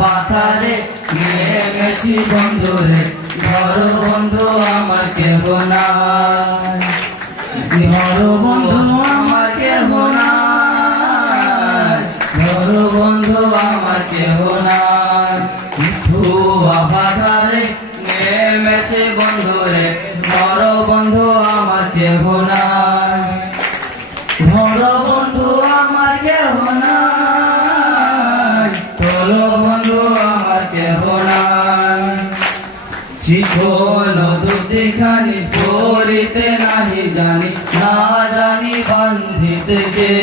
পাথারে নেমেছি বন্ধুরে, ধর বন্ধু আমার কেহ নাই, ধর বন্ধু আমার কেহ নাই, ধর বন্ধু আমার কেহ নাই। পাথারে নেমেছি বন্ধুরে, ধর বন্ধু আমার কেহ নাই, ধর বন্ধু আমার কেহ নাই, ধর বন্ধু আমার কেহ নাই। চিকন দুটিখানি পড়িতে নাহি জানি, না জানি বান্ধিতে কে।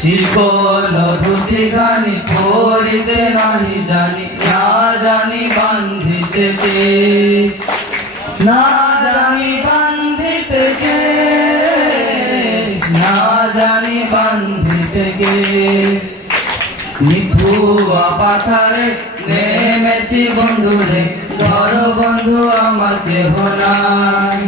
চিকন দুটিখানি পড়িতে নাহি জানি, না জানি বান্ধিতে কে, না জানি বান্ধিতে কে, না জানি বান্ধিতে কে। মিথুয়া পাথারে নেমেছি বন্ধুরে, ধর বন্ধু আমার কেহ নাই,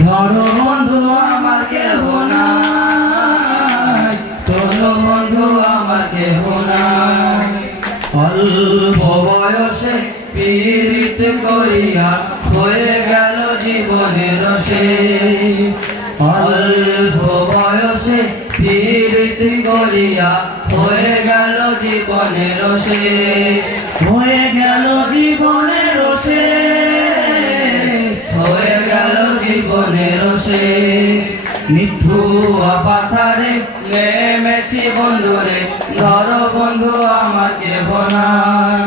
ধর বন্ধু আমার কেহ নাই, ধর বন্ধু আমার কেহ নাই। অল্প বয়সে পীড়িত করিয়া হয়ে গেল জীবনের শেষ, অল্প বয়সে পীড়িত করিয়া হয়ে গেল জীবনের শেষ, হয়ে গেল জীবনের শেষ, হয়ে গেল জীবনের শেষ। মিথুয়া পাথারে নেমেছি বন্ধুরে, ধর বন্ধু আমার কেহ নাই,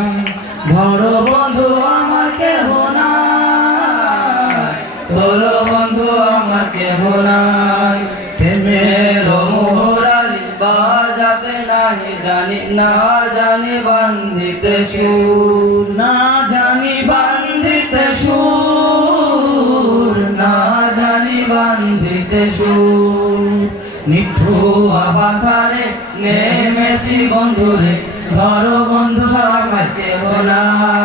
ধর বন্ধু আমার কেহ নাই, ধর বন্ধু আমার কেহ নাই। প্রেমের মোহরালি বাজাতে নাহি জানি, না জানি বান্ধিতে সুর, না জানি বান্ধিতে সুর, না জানি বান্ধিতে সুর। মিথুয়া পাথারে নেমেছি বন্ধুরে, ধর বন্ধু আমার কেহ নাই।